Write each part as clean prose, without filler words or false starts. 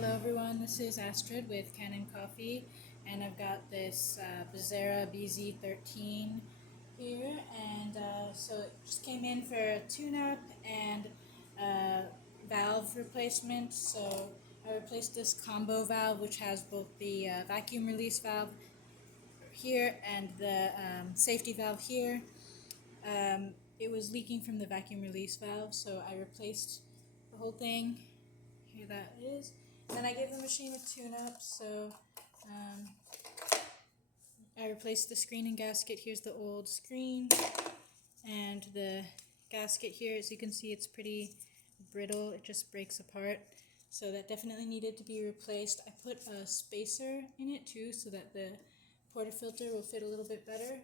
Hello everyone, this is Astrid with Kanen Coffee, and I've got this Bezzera BZ13 here, and so it just came in for a tune-up and valve replacement. So I replaced this combo valve, which has both the vacuum release valve here and the safety valve here. It was leaking from the vacuum release valve, so I replaced the whole thing. Here that is. Then I gave the machine a tune-up, so I replaced the screen and gasket. Here's the old screen, and the gasket here, as you can see, it's pretty brittle. It just breaks apart, so that definitely needed to be replaced. I put a spacer in it too, so that the portafilter will fit a little bit better.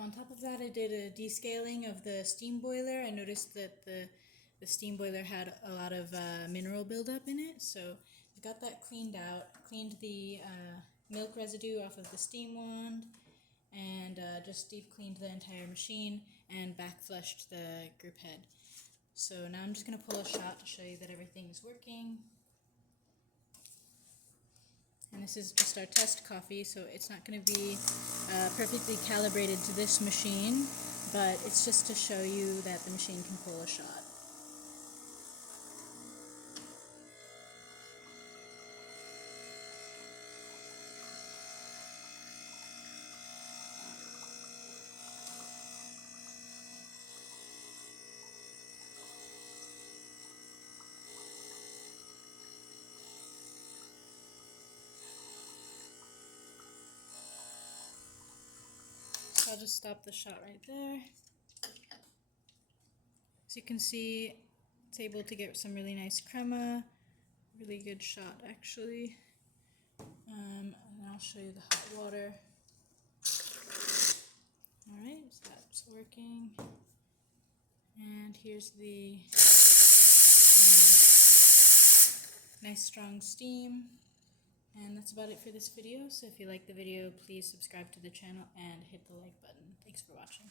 On top of that, I did a descaling of the steam boiler. I noticed that the steam boiler had a lot of mineral buildup in it, so I got that cleaned out, cleaned the milk residue off of the steam wand, and just deep cleaned the entire machine and back flushed the group head. So now I'm just going to pull a shot to show you that everything is working. And this is just our test coffee, so it's not going to be perfectly calibrated to this machine, but it's just to show you that the machine can pull a shot. So I'll just stop the shot right there. As you can see, it's able to get some really nice crema. Really good shot, actually. And I'll show you the hot water. Alright, so that's working. And here's the nice strong steam. And that's about it for this video. So if you like the video, please subscribe to the channel and hit the like button. Thanks for watching.